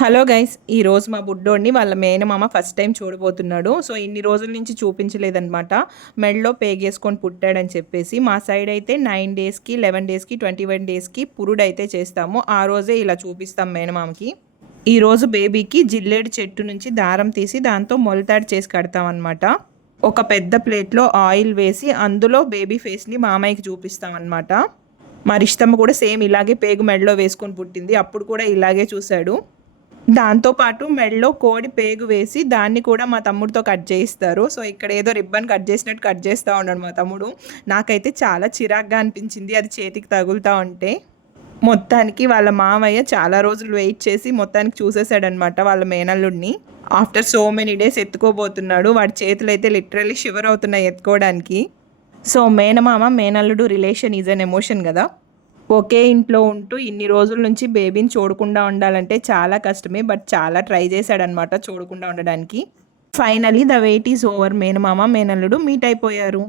Hello guys, ఈరోజు మా బుడ్డోడిని వాళ్ళ మేనమామ ఫస్ట్ టైం చూడబోతున్నాడు. సో ఇన్ని రోజుల నుంచి చూపించలేదనమాట. మెడలో పేగేసుకొని పుట్టాడని చెప్పేసి మా సైడ్ అయితే 9 డేస్కి 11 డేస్కి 21 డేస్కి పురుడైతే చేస్తాము. ఆ రోజే ఇలా చూపిస్తాం మేనమామకి. ఈరోజు బేబీకి జిల్లేడు చెట్టు నుంచి దారం తీసి దాంతో మొలతాడు చేసి కడతాం అనమాట. ఒక పెద్ద ప్లేట్లో ఆయిల్ వేసి అందులో బేబీ ఫేస్ని మామయ్యకి చూపిస్తాం అనమాట. మా రిష్టమ్మ కూడా సేమ్ ఇలాగే పేగు మెడలో వేసుకొని పుట్టింది. అప్పుడు కూడా ఇలాగే చూశాడు. దాంతోపాటు మెడలో కోడి పేగు వేసి దాన్ని కూడా మా తమ్ముడితో కట్ చేయిస్తారు. సో ఇక్కడ ఏదో రిబ్బన్ కట్ చేసినట్టు కట్ చేస్తూ ఉన్నాడు మా తమ్ముడు. నాకైతే చాలా చిరాగ్గా అనిపించింది అది చేతికి తగులుతూ ఉంటే. మొత్తానికి వాళ్ళ మామయ్య చాలా రోజులు వెయిట్ చేసి మొత్తానికి చూసేసాడనమాట వాళ్ళ మేనల్లుడిని. ఆఫ్టర్ సో మెనీ డేస్ ఎత్తుకోబోతున్నాడు. వాడి చేతులు అయితే లిటరల్లీ షివర్ అవుతున్నాయి ఎత్తుకోవడానికి. సో మేనమామ మేనల్లుడు రిలేషన్ ఈజ్ అన్ ఎమోషన్ కదా. ఒకే ఇంట్లో ఉంటూ ఇన్ని రోజుల నుంచి బేబీని చూడకుండా ఉండాలంటే చాలా కష్టమే. బట్ చాలా ట్రై చేశాడనమాట చూడకుండా ఉండడానికి. Finally the wait is over. మేనమామ మేనల్లుడు మీట్ అయిపోయారు.